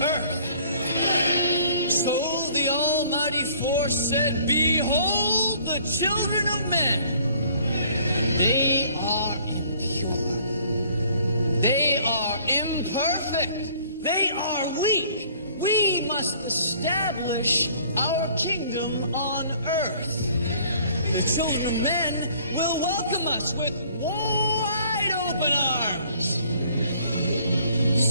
earth. So the Almighty Force said, "Behold the children of men. They are impure. They are imperfect. They are weak. We must establish our kingdom on earth. The children of men will welcome us with wide open arms."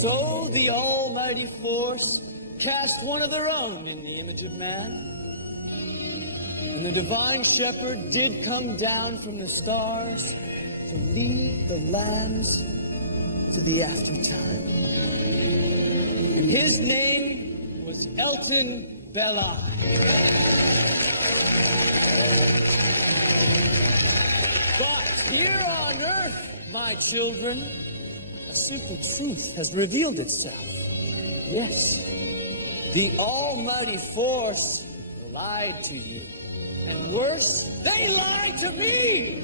So the Almighty Force cast one of their own in the image of man. And the divine shepherd did come down from the stars to lead the lambs to the aftertime. And his name was Elton Belli. But here on earth, my children, a simple truth has revealed itself. Yes, the Almighty Force lied to you. And worse, they lied to me.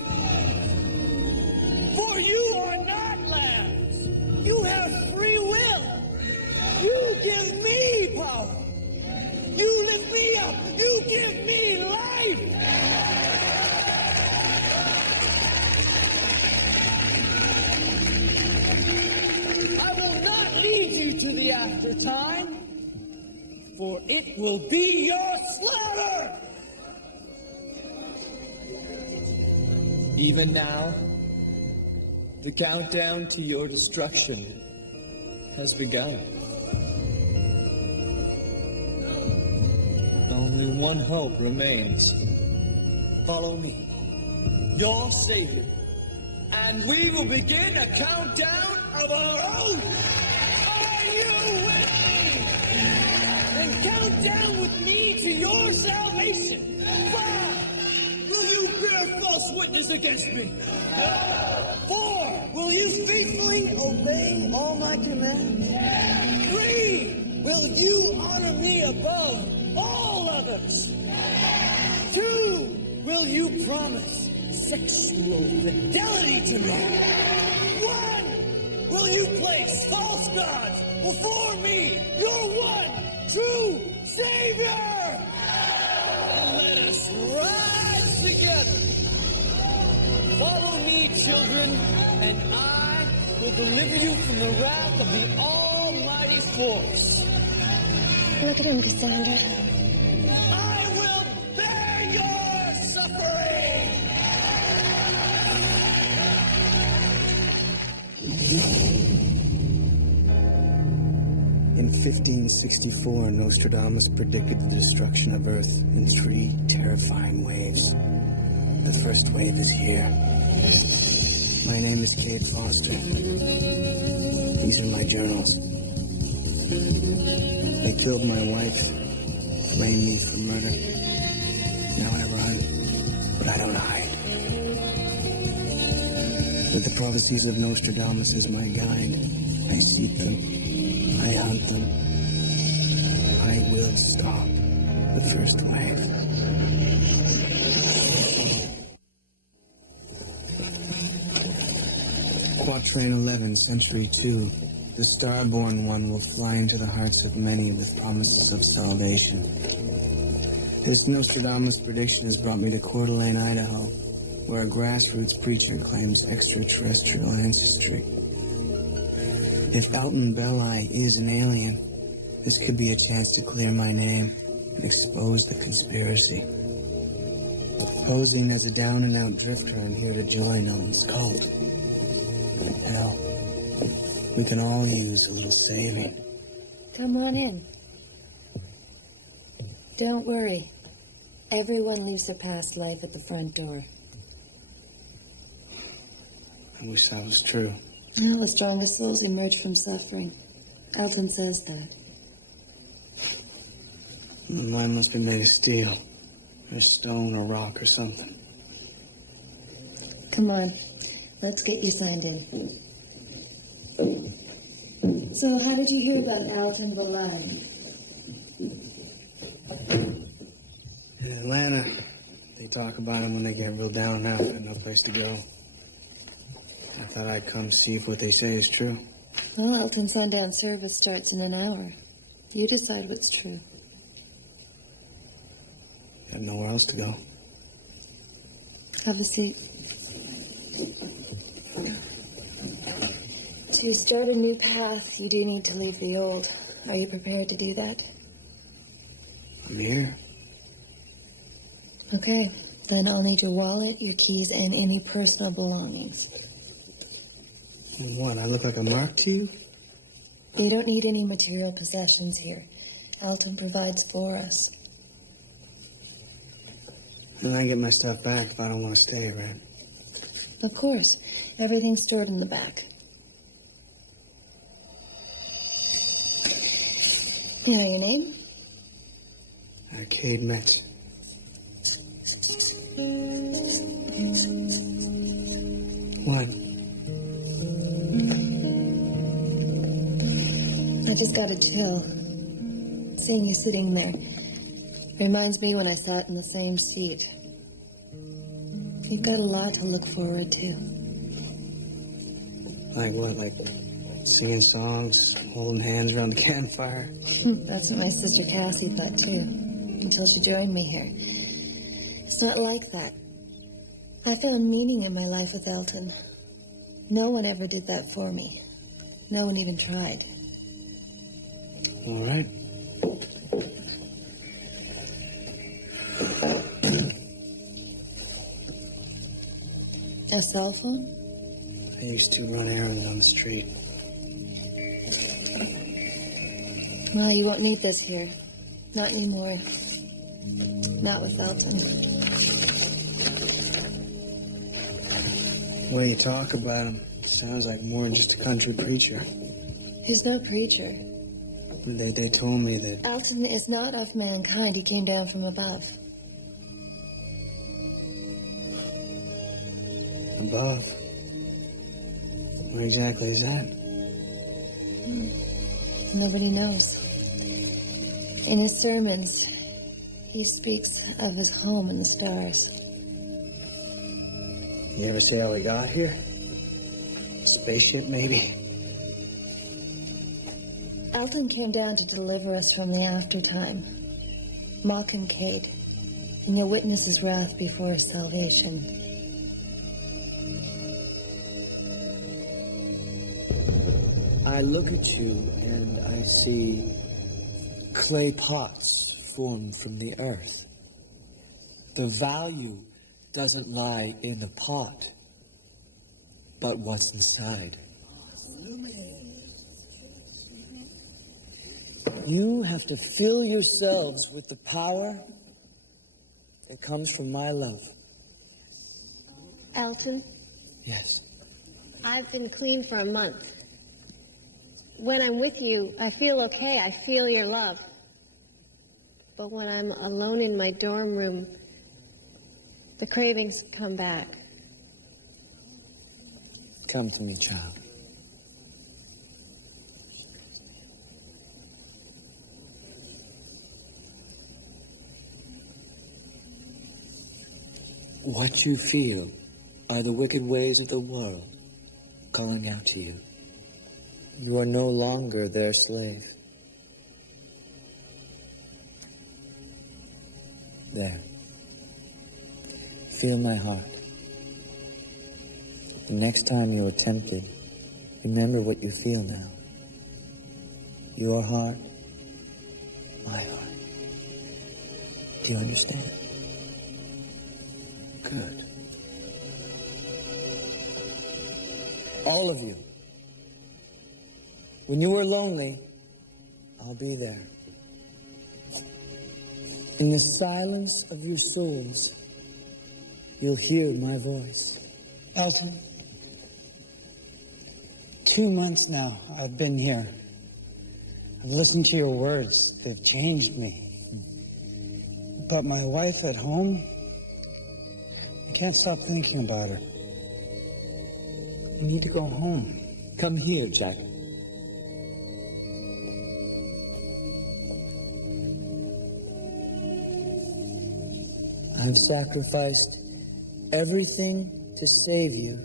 For you are not lambs. You have free will. You give me power. You lift me up. You give me life. I will not lead you to the aftertime, for it will be your slaughter. Even now, the countdown to your destruction has begun. Only one hope remains. Follow me, your Savior, and we will begin a countdown of our own. Are you with me? Then count down with me to your salvation. 5. Will you bear false witness against me? 4. Will you faithfully obey all my commands? 3. Will you honor me above all others? 2. Will you promise sexual fidelity to me? 1. Will you place false gods before me, your one true Savior? And let us rise together. Follow me, children, and I will deliver you from the wrath of the Almighty Force. Look at him, Cassandra. I will bear your suffering! In 1564, Nostradamus predicted the destruction of Earth in 3 terrifying waves. The first wave is here. My name is Kate Foster. These are my journals. They killed my wife, blamed me for murder. Now I run, but I don't hide. With the prophecies of Nostradamus as my guide, I seek them, I hunt them. I will stop the first wave. Quatrain 11, Century 2. The Starborn One will fly into the hearts of many with promises of salvation. This Nostradamus prediction has brought me to Coeur d'Alene, Idaho, where a grassroots preacher claims extraterrestrial ancestry. If Elton Belli is an alien, this could be a chance to clear my name and expose the conspiracy. Posing as a down-and-out drifter, I'm here to join Elton's cult. Hell, we can all use a little saving. Come on in. Don't worry. Everyone leaves their past life at the front door. I wish that was true. Well, the strongest souls emerge from suffering. Elton says that. Mine must be made of steel, or stone, or rock, or something. Come on. Let's get you signed in. So, how did you hear about Elton Belli? In Atlanta, they talk about him when they get real down and out and no place to go. I thought I'd come see if what they say is true. Well, Elton's sundown service starts in an hour. You decide what's true. I have nowhere else to go. Have a seat. To start a new path, you do need to leave the old. Are you prepared to do that? I'm here. Okay, then I'll need your wallet, your keys, and any personal belongings. What, I look like a mark to you? You don't need any material possessions here. Alton provides for us. And I get my stuff back if I don't want to stay, right? Of course. Everything's stored in the back. May I have your name? Arcade Met. What? I just got a chill. Seeing you sitting there reminds me when I sat in the same seat. You've got a lot to look forward to. Like what? Like singing songs, holding hands around the campfire? That's what my sister Cassie thought too, until she joined me here. It's not like that. I found meaning in my life with Elton. No one ever did that for me. No one even tried. All right. A cell phone? I used to run errands on the street. Well, you won't need this here. Not anymore. Not with Elton. The way you talk about him sounds like more than just a country preacher. He's no preacher. They told me that... Elton is not of mankind. He came down from above. Above? Where exactly is that? Nobody knows. In his sermons, he speaks of his home in the stars. You ever see how we got here? Spaceship, maybe? Elton came down to deliver us from the aftertime. Mock and Cade, and you'll witness his wrath before his salvation. I look at you and I see clay pots formed from the earth. The value doesn't lie in the pot, but what's inside. You have to fill yourselves with the power that comes from my love. Elton, Yes. I've been clean for a month. When I'm with you, I feel okay. I feel your love. But when I'm alone in my dorm room, the cravings come back. Come to me, child. What you feel are the wicked ways of the world calling out to you. You are no longer their slave. There. Feel my heart. The next time you are tempted, remember what you feel now. Your heart, my heart. Do you understand? Good. All of you. When you are lonely, I'll be there. In the silence of your souls, you'll hear my voice. Elton, 2 months now I've been here. I've listened to your words. They've changed me. But my wife at home, I can't stop thinking about her. I need to go home. Come here, Jack. I've sacrificed everything to save you,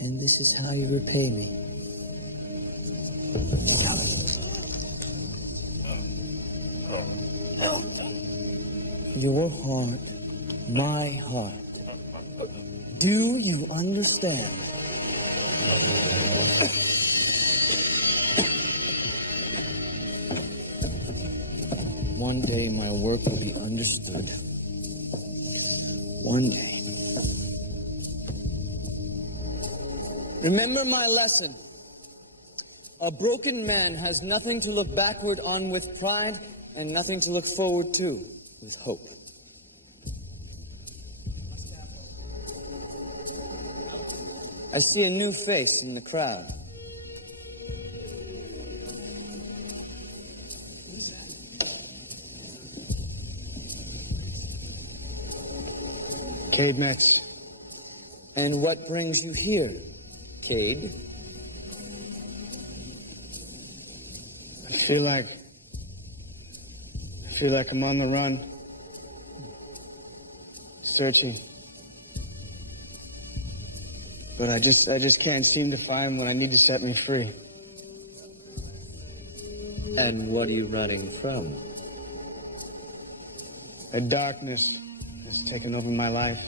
and this is how you repay me. Your heart, my heart. Do you understand? One day my work will be understood. One day. Remember my lesson. A broken man has nothing to look backward on with pride and nothing to look forward to with hope. I see a new face in the crowd. Cade Metz. And what brings you here, Cade? I feel like I'm on the run. Searching. But I just can't seem to find what I need to set me free. And what are you running from? A darkness has taken over my life.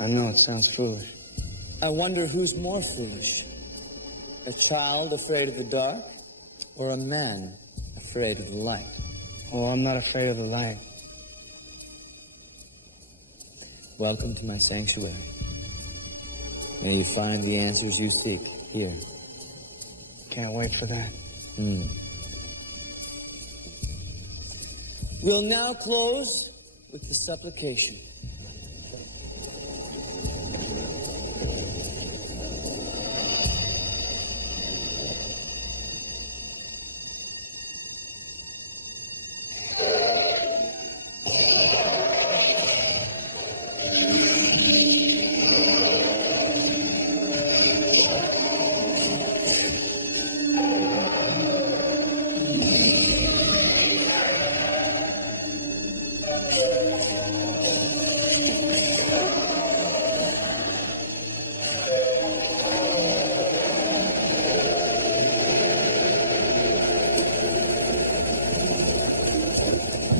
I know it sounds foolish. I wonder who's more foolish. A child afraid of the dark, or a man afraid of the light? Oh, I'm not afraid of the light. Welcome to my sanctuary. May you find the answers you seek here. Can't wait for that. We'll now close with the supplication.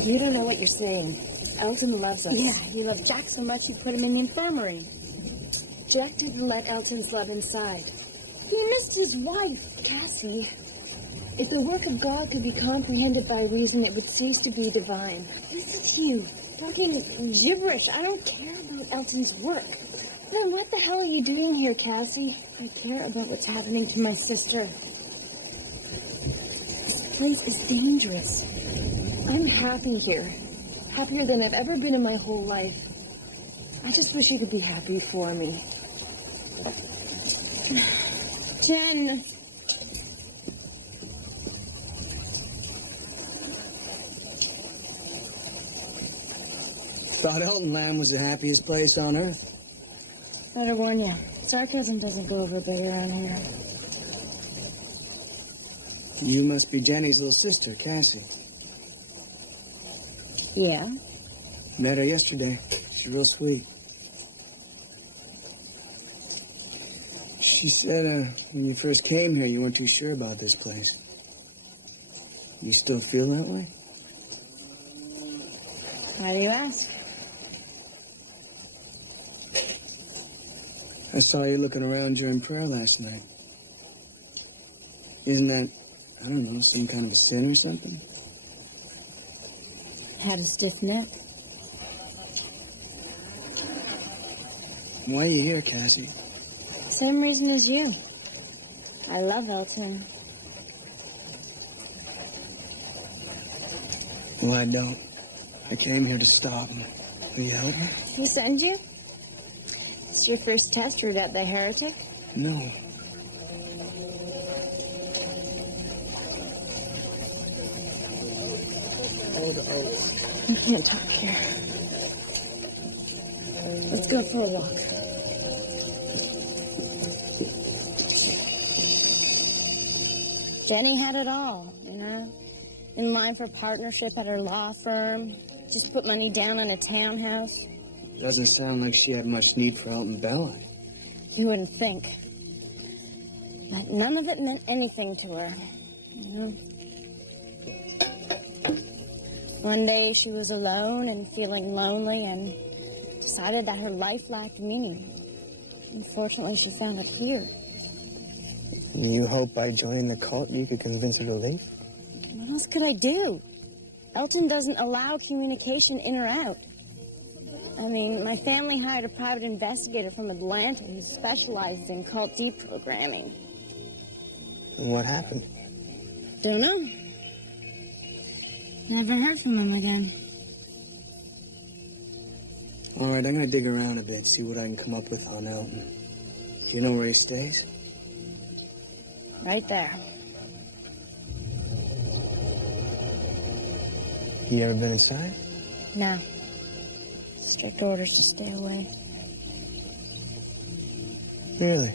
You don't know what you're saying. Elton loves us. Yeah, he loved Jack so much he put him in the infirmary. Jack didn't let Elton's love inside. He missed his wife. Cassie, if the work of God could be comprehended by reason, it would cease to be divine. Listen to you, talking gibberish. I don't care about Elton's work. Then what the hell are you doing here, Cassie? I care about what's happening to my sister. This place is dangerous. I'm happy here. Happier than I've ever been in my whole life. I just wish you could be happy for me. Jen. Thought Elton Land was the happiest place on earth. Better warn you. Sarcasm doesn't go over big around here. You must be Jenny's little sister, Cassie. Yeah? Met her yesterday. She's real sweet. She said when you first came here, you weren't too sure about this place. You still feel that way? Why do you ask? I saw you looking around during prayer last night. Isn't that, I don't know, some kind of a sin or something? Had a stiff neck. Why are you here, Cassie? Same reason as you. I love Elton. Well, I don't. I came here to stop him. Will you help me? He send you? It's your first test route at the heretic? No. You can't talk here. Let's go for a walk. Jenny had it all, you know? In line for partnership at her law firm. Just put money down on a townhouse. Doesn't sound like she had much need for Elton Bell. You wouldn't think. But none of it meant anything to her, you know? One day she was alone and feeling lonely and decided that her life lacked meaning. Unfortunately, she found it here. You hope by joining the cult you could convince her to leave? What else could I do? Elton doesn't allow communication in or out. I mean, my family hired a private investigator from Atlanta who specializes in cult deprogramming. And what happened? Don't know. Never heard from him again. All right, I'm gonna dig around a bit, see what I can come up with on Elton. Do you know where he stays? Right there. You ever been inside? No. Strict orders to stay away. Really?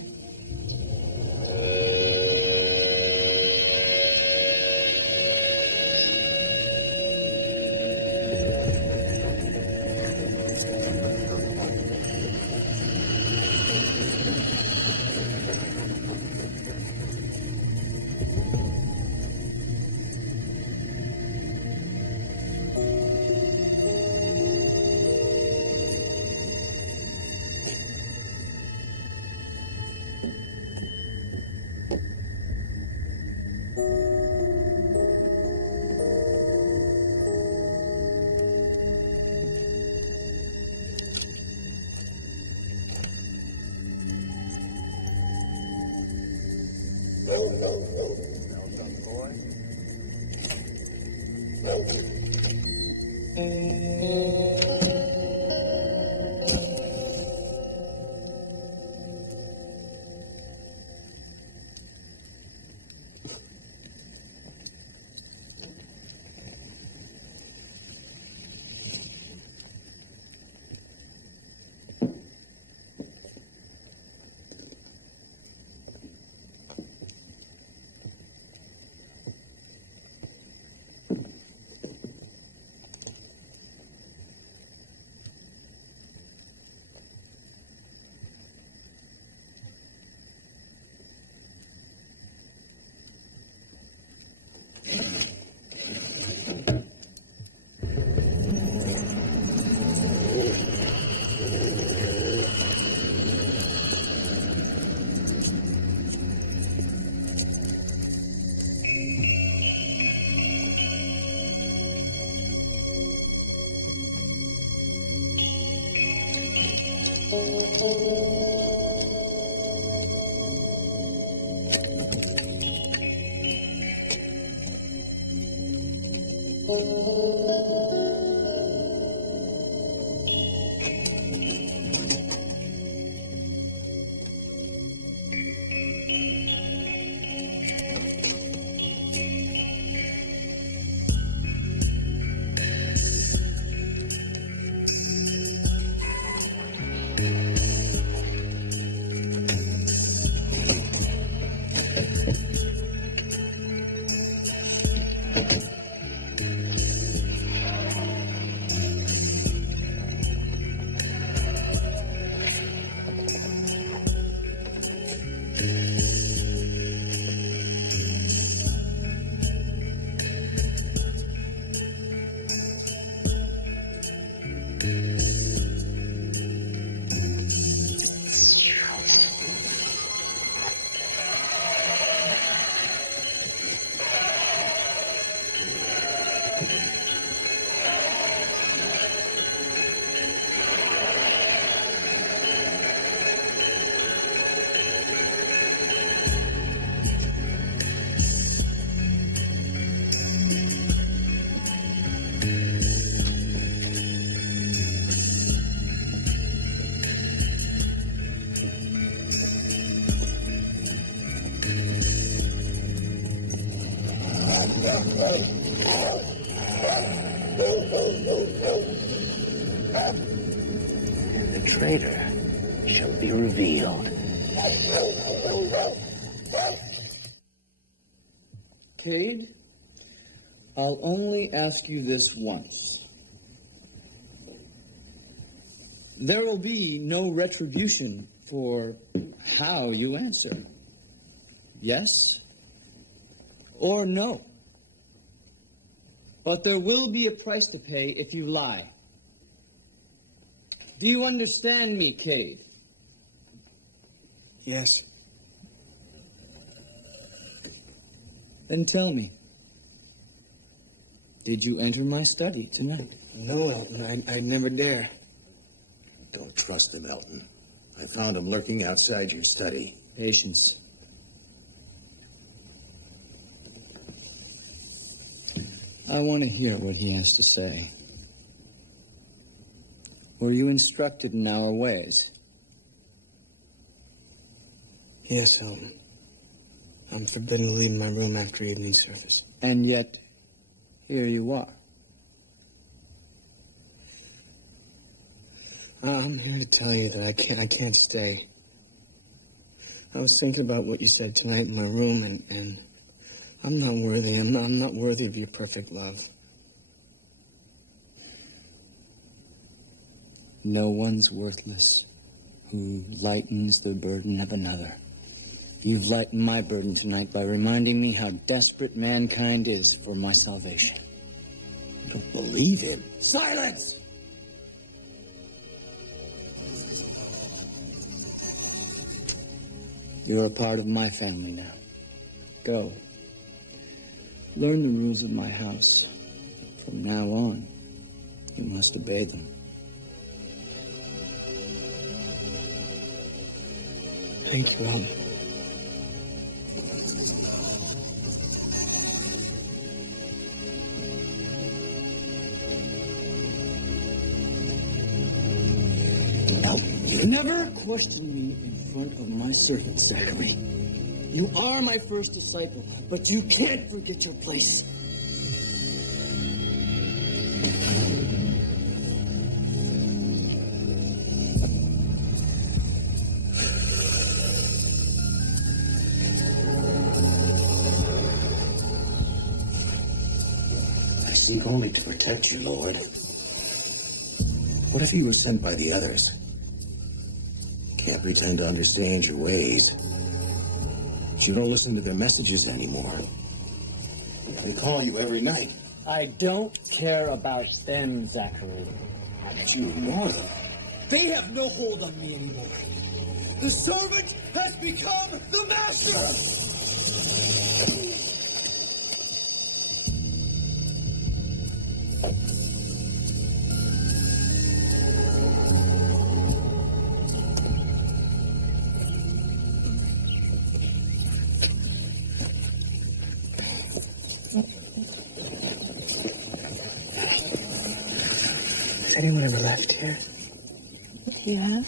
The traitor shall be revealed. Cade, I'll only ask you this once. There will be no retribution for how you answer. Yes or no? But there will be a price to pay if you lie. Do you understand me, Cade? Yes. Then tell me. Did you enter my study tonight? No, Elton, I'd never dare. Don't trust him, Elton. I found him lurking outside your study. Patience. I want to hear what he has to say. Were you instructed in our ways? Yes, Elton. I'm forbidden to leave my room after evening service. And yet, here you are. I'm here to tell you that I can't stay. I was thinking about what you said tonight in my room, and I'm not worthy. I'm not worthy of your perfect love. No one's worthless who lightens the burden of another. You've lightened my burden tonight by reminding me how desperate mankind is for my salvation. You don't believe him. Silence! You're a part of my family now. Go. Learn the rules of my house. From now on, you must obey them. Thank you, Elton. Never question me in front of my servants, Zachary. You are my first disciple, but you can't forget your place. I seek only to protect you, Lord. What if he was sent by the others? Can't pretend to understand your ways. But you don't listen to their messages anymore. They call you every night. I don't care about them, Zachary. But you ignore them. They have no hold on me anymore. The servant has become the master! Has anyone ever left here? You have?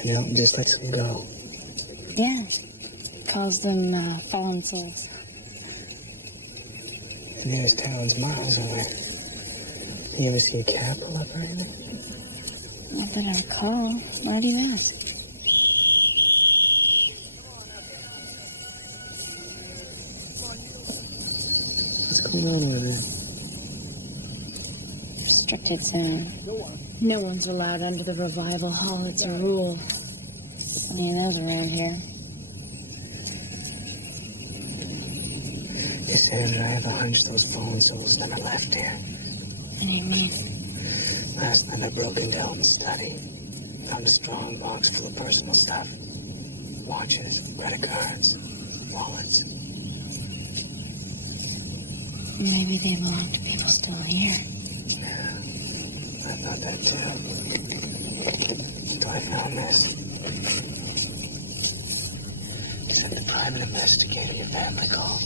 And Elton just lets them go. Yeah. Calls them fallen souls. The nearest town's miles away. You ever see a cab pull up or anything? Not that I recall. Why do you ask? What's going on over there? Restricted zone. No one's allowed under the revival hall. It's a rule. Any of those around here. Yes, and I have a hunch those fallen souls never left here. What do you mean? Last night I broke into Elton's study. Found a strong box full of personal stuff. Watches, credit cards, wallets. Maybe they belong to people still here. I thought that too. Until I found this. Except the private investigator your family called.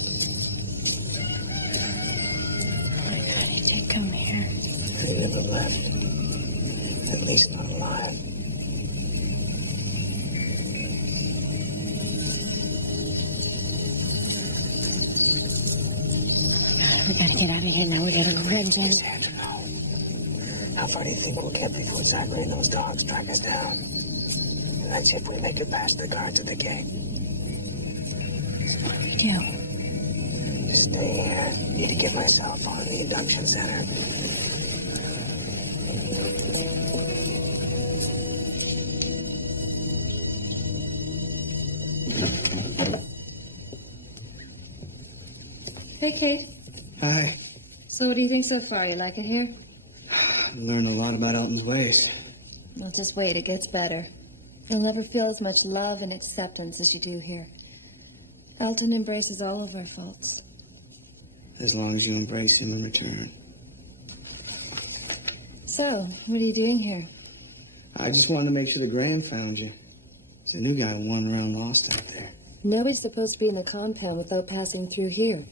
How did they come here? He never left. At least not alive. We gotta get out of here now. We gotta go ahead, Jen. Sandra, no. How far do you think we'll get before Zachary and those dogs track us down? And that's if we make it past the guards at the gate. What do we do? Just stay here. Need to get myself on the induction center. Hey, Kate. Hi. So what do you think so far? You like it here? I've learned a lot about Elton's ways. Well, just wait, it gets better. You'll never feel as much love and acceptance as you do here. Elton embraces all of our faults. As long as you embrace him in return. So, what are you doing here? I just wanted to make sure that Graham found you. There's a new guy wandering around lost out there. Nobody's supposed to be in the compound without passing through here.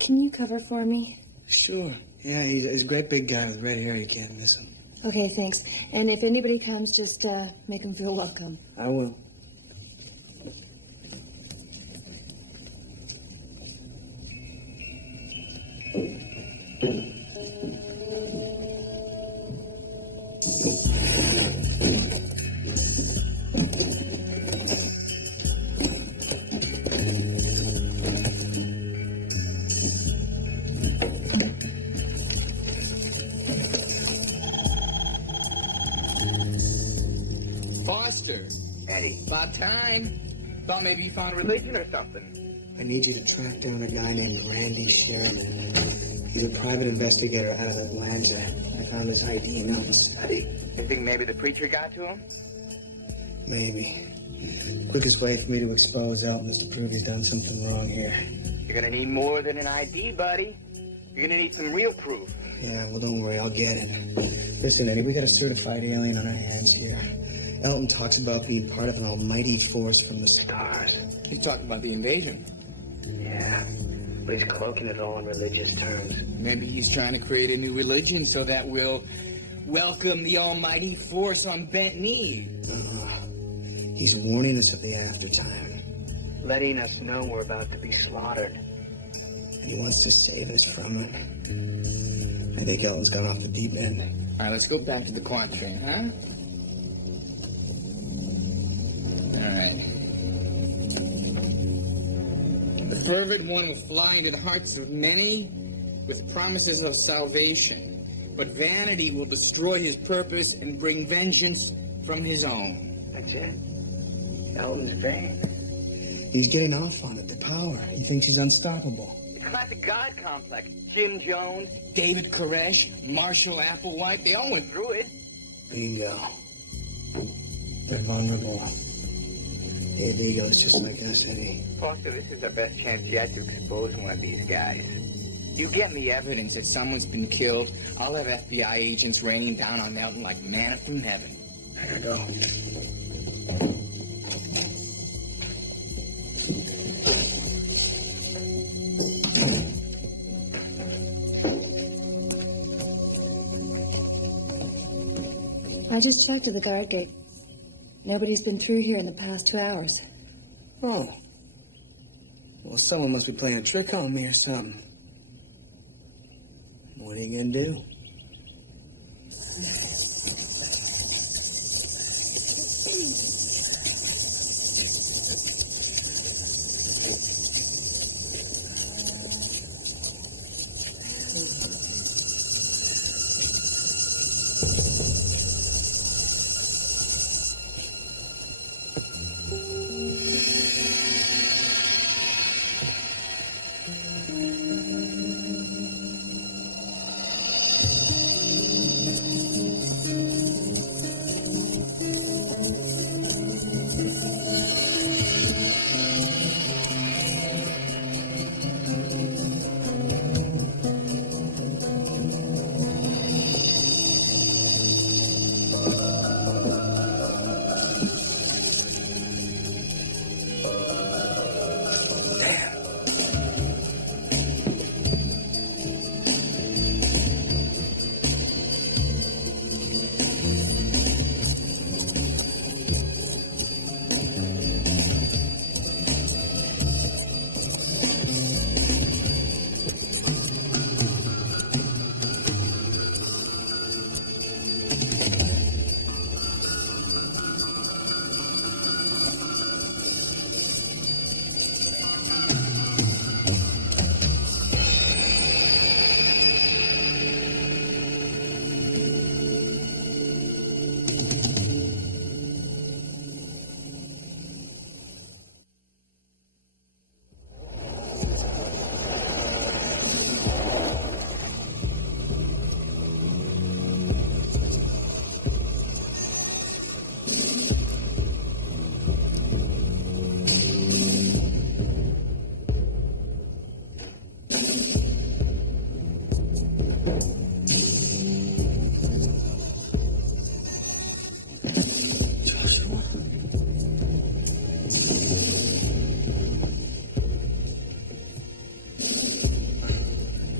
Can you cover for me? Sure. Yeah, he's a great big guy with red hair. You can't miss him. Okay, thanks. And if anybody comes, just make them feel welcome. I will. Foster. Eddie. About time. Thought maybe you found religion or something. I need you to track down a guy named Randy Sheridan. He's a private investigator out of Atlanta. I found his ID in Elton's study. You think maybe the preacher got to him? Maybe. Quickest way for me to expose Elton is to prove he's done something wrong here. You're gonna need more than an ID, buddy. You're gonna need some real proof. Yeah, well, don't worry, I'll get it. Listen, Eddie, we got a certified alien on our hands here. Elton talks about being part of an almighty force from the stars. He's talking about the invasion. Yeah, but he's cloaking it all in religious terms. Maybe he's trying to create a new religion so that we'll welcome the almighty force on bent knee. He's warning us of the aftertime, Letting us know we're about to be slaughtered. and he wants to save us from it. I think Elton's gone off the deep end. All right, let's go back to the quad train, huh? All right. The fervent one will fly into the hearts of many with promises of salvation, but vanity will destroy his purpose and bring vengeance from his own. That's it. Elton's vain. He's getting off on it, the power. He thinks he's unstoppable. The classic God complex. Jim Jones, David Koresh, Marshall Applewhite, they all went through it. Bingo. They're vulnerable. They have egos just like us, Eddie. Foster, this is our best chance yet to expose one of these guys. You get me evidence that someone's been killed, I'll have FBI agents raining down on Elton like manna from heaven. There you go. I just checked at the guard gate. Nobody's been through here in the past 2 hours. Oh. Well, someone must be playing a trick on me or something. What are you gonna do?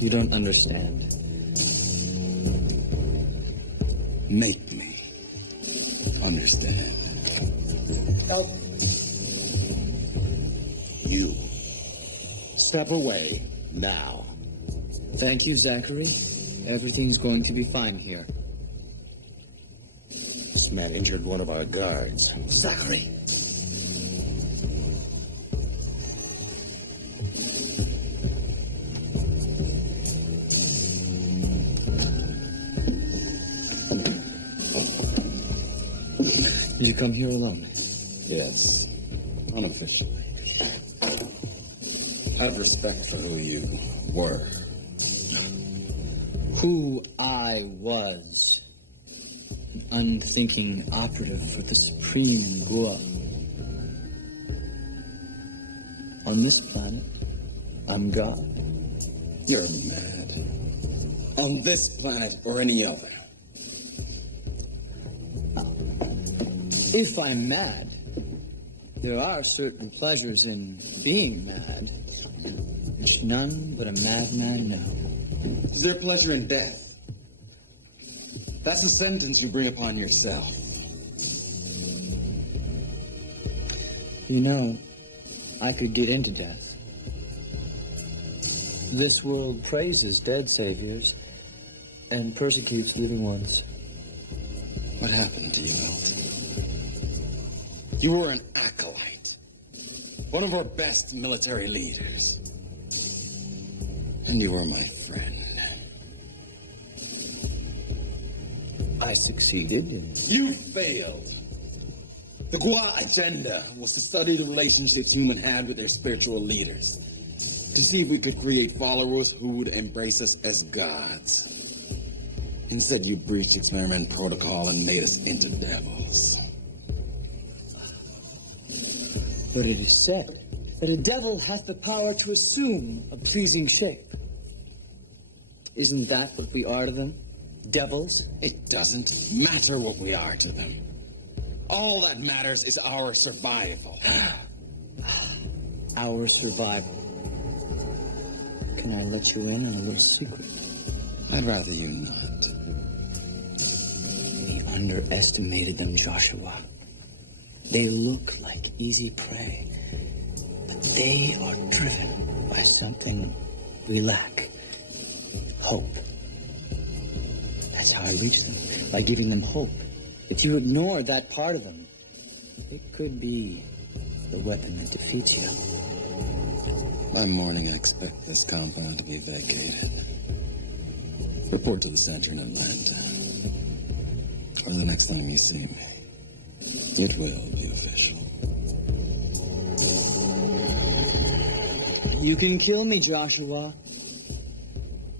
You don't understand. Make me understand. Help. You. Step away now. Thank you, Zachary. Everything's going to be fine here. This man injured one of our guards. Zachary. Did you come here alone? Yes, unofficially. Have respect for who you were. Who I was. An unthinking operative for the Supreme Gua. On this planet, I'm God. You're mad. On this planet or any other. If I'm mad, there are certain pleasures in being mad, which none but a madman know. Is there pleasure in death? That's a sentence you bring upon yourself. You know, I could get into death. This world praises dead saviors and persecutes living ones. What happened to you, Elton? You were an acolyte. One of our best military leaders. And you were my friend. I succeeded in... You failed. The Gua agenda was to study the relationships humans had with their spiritual leaders. To see if we could create followers who would embrace us as gods. Instead, you breached experiment protocol and made us into devils. But it is said that a devil hath the power to assume a pleasing shape. Isn't that what we are to them? Devils? It doesn't matter what we are to them. All that matters is our survival. Our survival. Can I let you in on a little secret? I'd rather you not. We underestimated them, Joshua. They look like easy prey, but they are driven by something we lack. Hope. That's how I reach them, by giving them hope. If you ignore that part of them, it could be the weapon that defeats you. By morning, I expect this compound to be vacated. Report to the center in Atlanta. Or the next time you see me. It will be official. You can kill me, Joshua.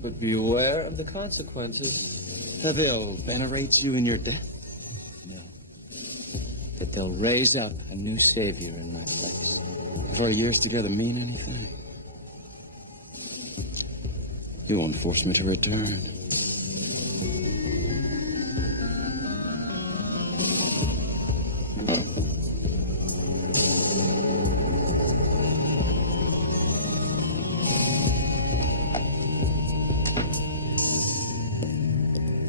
But beware of the consequences. That they'll venerate you in your death? No. That they'll raise up a new savior in my place. If our years together mean anything, you won't force me to return.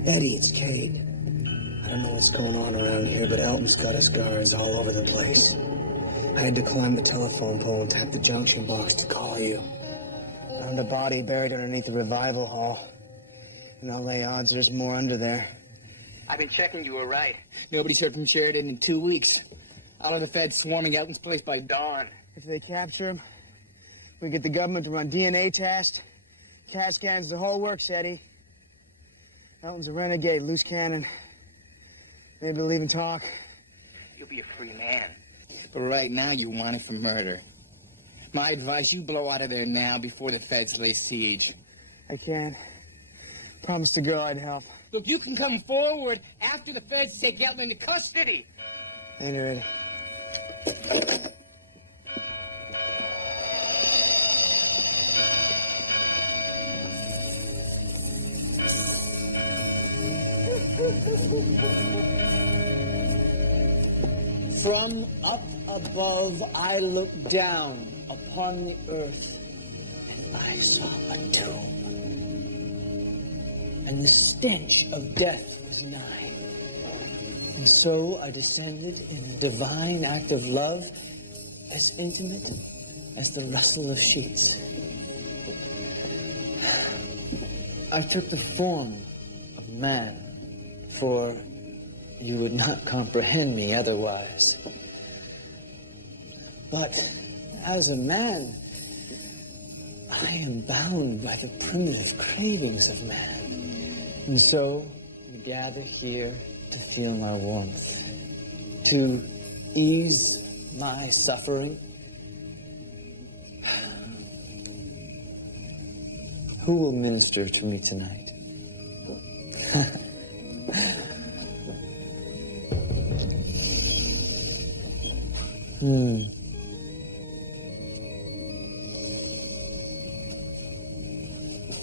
Eddie, it's Kate. I don't know what's going on around here, but Elton's got his guards all over the place. I had to climb the telephone pole and tap the junction box to call you. Found a body buried underneath the revival hall. And I'll lay odds there's more under there. I've been checking you were right. Nobody's heard from Sheridan in 2 weeks. All of the feds swarming Elton's place by dawn. If they capture him, we get the government to run DNA tests, CAT scans, the whole works, Eddie. Elton's a renegade, loose cannon. Maybe they'll even talk. You'll be a free man. But right now, you're wanted for murder. My advice, you blow out of there now before the feds lay siege. I can't. Promise to girl I'd help. Look, you can come forward after the feds take Elton into custody. Ain't ready. From up above, I looked down upon the earth, and I saw a tomb. and the stench of death was nigh. And so I descended in a divine act of love as intimate as the rustle of sheets. I took the form of man, for you would not comprehend me otherwise. But as a man, I am bound by the primitive cravings of man. And so we gather here to feel my warmth, to ease my suffering. Who will minister to me tonight?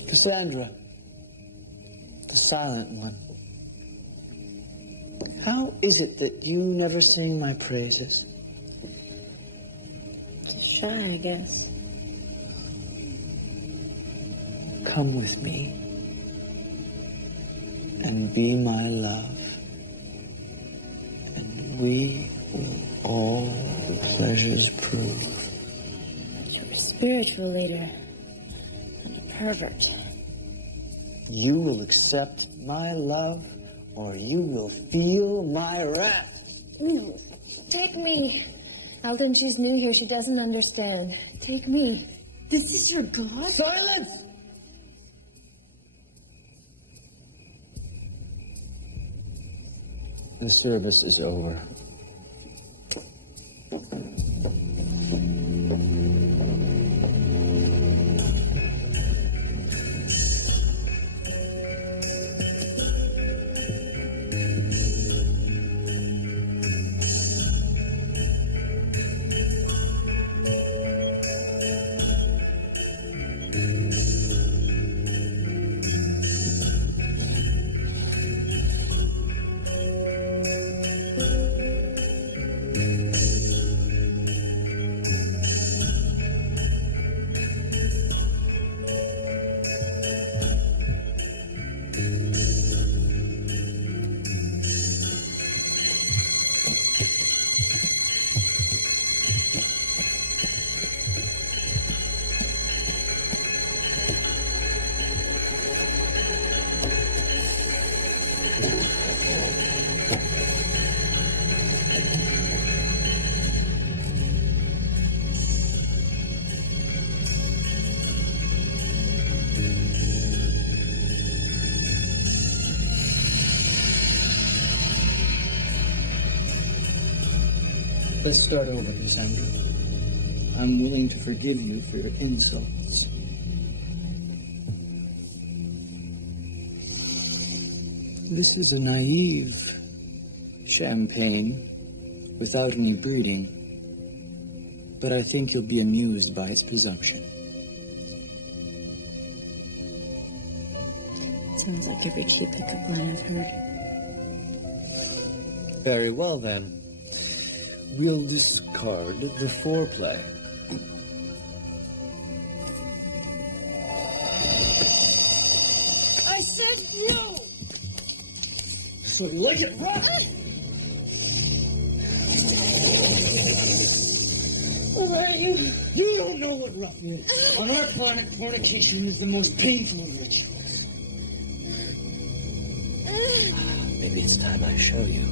Cassandra, the silent one. How is it that you never sing my praises? Shy, I guess. Come with me and be my love, and we will all the pleasures prove. You're a spiritual leader and a pervert. You will accept my love, or you will feel my wrath. Take me. Elton, she's new here. She doesn't understand. Take me. This is your god? Silence! The service is over. Let's start over, Cassandra. I'm willing to forgive you for your insults. This is a naive champagne without any breeding, but I think you'll be amused by its presumption. Sounds like every cheap pickup line I've heard. Very well, then. We'll discard the foreplay. I said no! So you like it rough? What are you? You don't know what rough is. On our planet, fornication is the most painful of rituals. Maybe it's time I show you.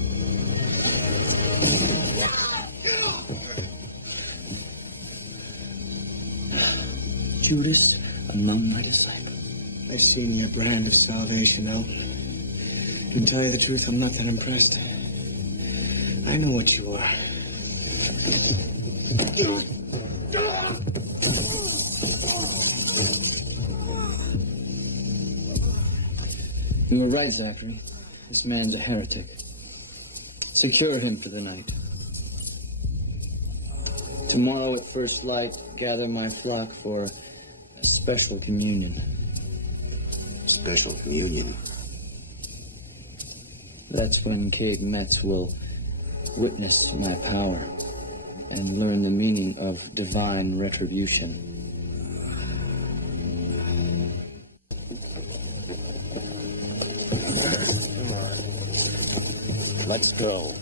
Judas among my disciples. I've seen your brand of salvation, El. To tell you the truth, I'm not that impressed. I know what you are. You were right, Zachary. This man's a heretic. Secure him for the night. Tomorrow at first light, gather my flock for a special communion. Special communion? That's when Cade Metz will witness my power and learn the meaning of divine retribution. Let's go.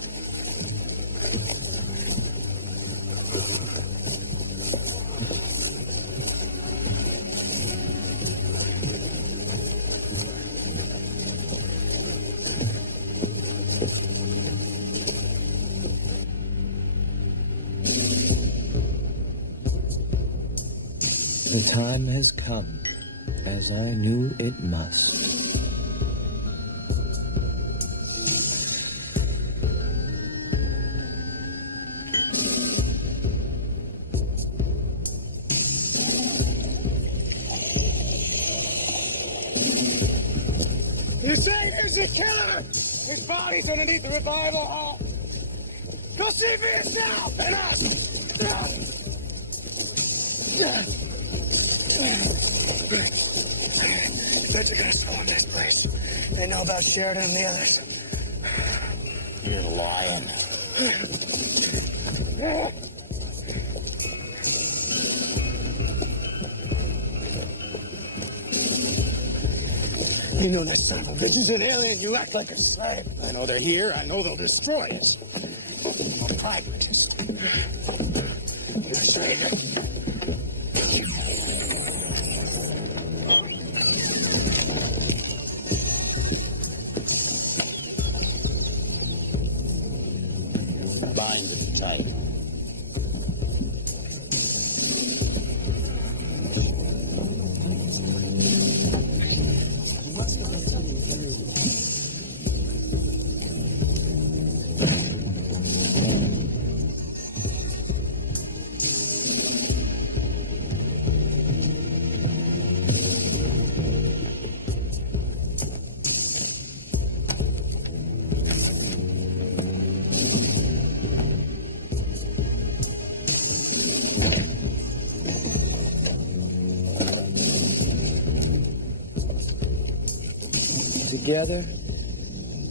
The time has come, as I knew it must. You say there's a killer! His body's underneath the revival hall! Go see for yourself! And us! Bet you're gonna storm this place. They know about Sheridan and the others. You're lying. You know that son of a bitch is an alien. You act like a slave. I know they're here. I know they'll destroy us. I'm a pragmatist. You're a traitor. Bind it tight. Together,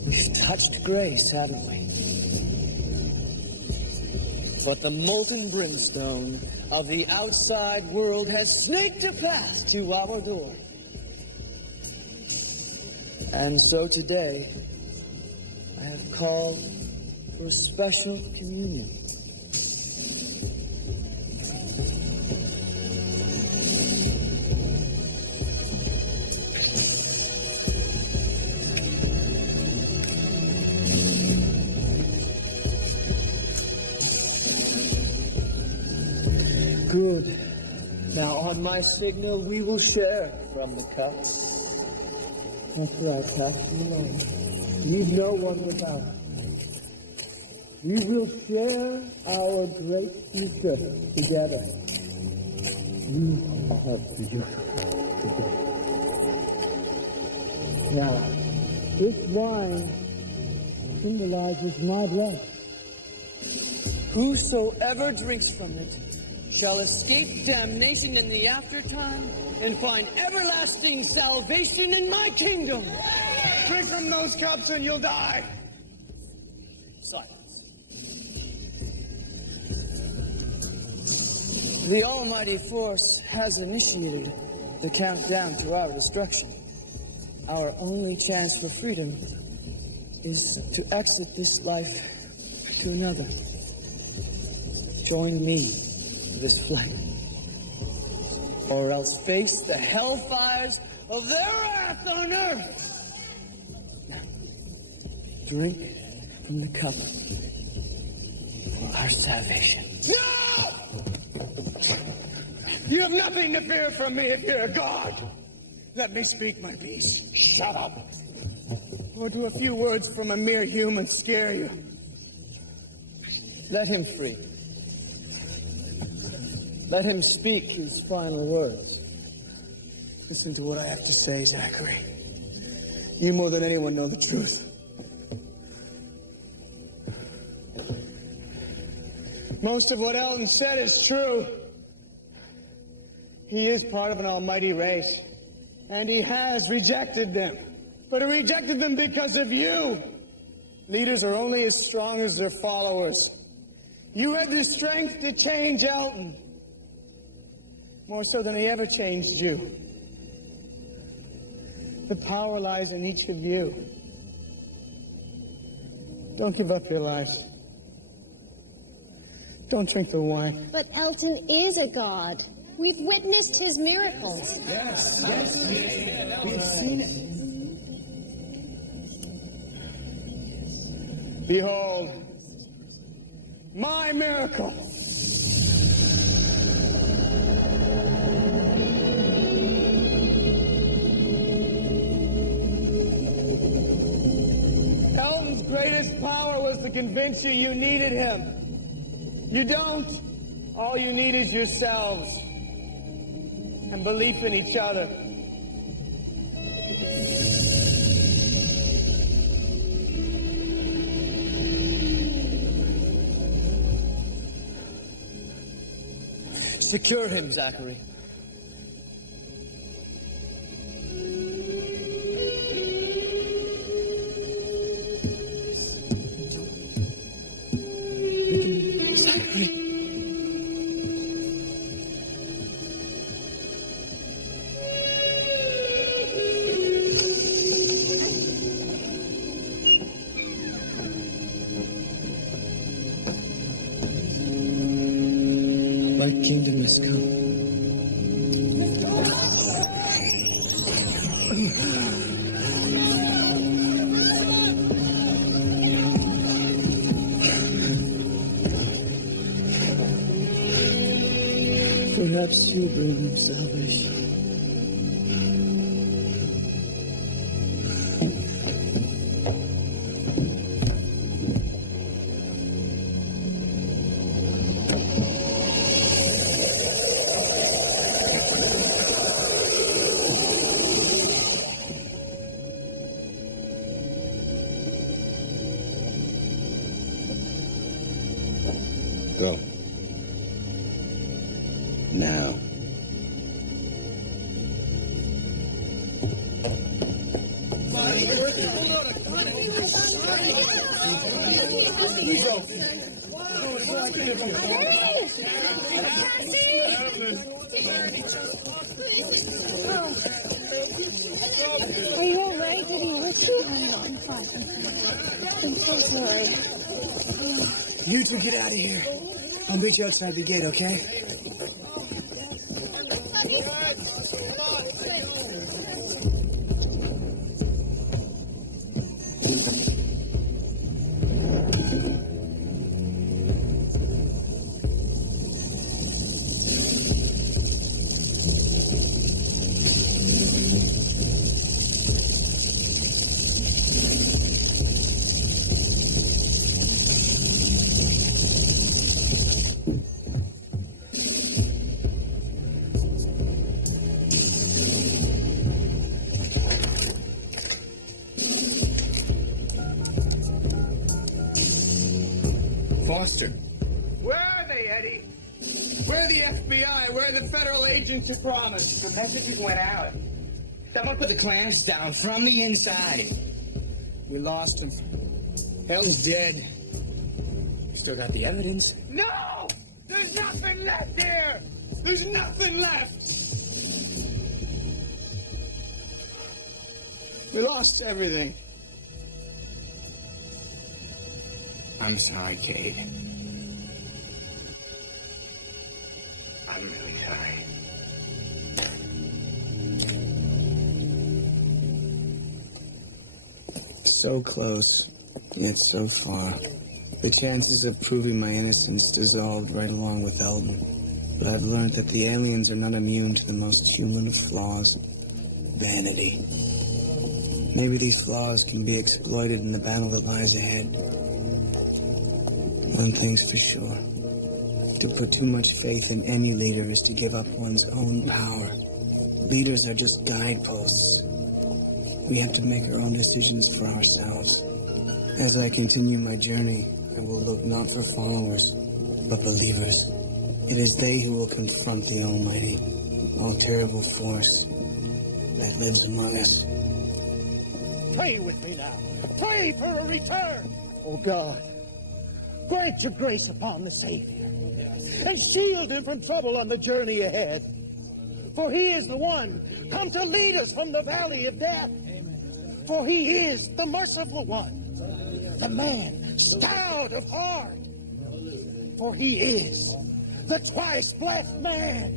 we've touched grace, haven't we? But the molten brimstone of the outside world has snaked a path to our door. And so today, I have called for a special communion. Good. Now, on my signal, we will share from the cup. That's right, Captain Malone. Leave no one without. We will share our great future together. You are beautiful today. Now, this wine symbolizes my blood. Whosoever drinks from it shall escape damnation in the aftertime and find everlasting salvation in my kingdom. Drink from those cups and you'll die. Silence. The Almighty Force has initiated the countdown to our destruction. Our only chance for freedom is to exit this life to another. Join me in this flight, or else face the hellfires of their wrath on earth. Now, drink from the cup for our salvation. No! You have nothing to fear from me if you're a god. Let me speak my piece. Shut up. Or do a few words from a mere human scare you? Let him free. Let him speak his final words. Listen to what I have to say, Zachary. You more than anyone know the truth. Most of what Elton said is true. He is part of an almighty race, and he has rejected them. But he rejected them because of you. Leaders are only as strong as their followers. You had the strength to change Elton, more so than he ever changed you. The power lies in each of you. Don't give up your lives. Don't drink the wine. But Elton is a god. We've witnessed his miracles. Yes, we've seen it. Behold, my miracle. Elton's greatest power was to convince you you needed him. You don't. All you need is yourselves and belief in each other. Secure him, Zachary. Zachary. My kingdom has come. Perhaps you bring him salvation. Go. Now. Are you all right? Did he hurt you? I'm fine. I'm so sorry. You two get out of here. I'll meet you outside the gate, okay? Foster. Where are they, Eddie? Where are the FBI? Where are the federal agents you promised? The messages went out. Someone put the clamps down from the inside. We lost him. Elton's dead. Still got the evidence. No! There's nothing left here! There's nothing left! We lost everything. I'm sorry, Cade. I'm really sorry. So close, yet so far. The chances of proving my innocence dissolved right along with Elton. But I've learned that the aliens are not immune to the most human of flaws, vanity. Maybe these flaws can be exploited in the battle that lies ahead. One thing's for sure. To put too much faith in any leader is to give up one's own power. Leaders are just guideposts. We have to make our own decisions for ourselves. As I continue my journey, I will look not for followers, but believers. It is they who will confront the Almighty, all terrible force that lives among us. Pray with me now. Pray for a return. Oh God, grant your grace upon the Savior and shield him from trouble on the journey ahead. For he is the one come to lead us from the valley of death. For he is the merciful one, the man stout of heart, for he is the twice blessed man.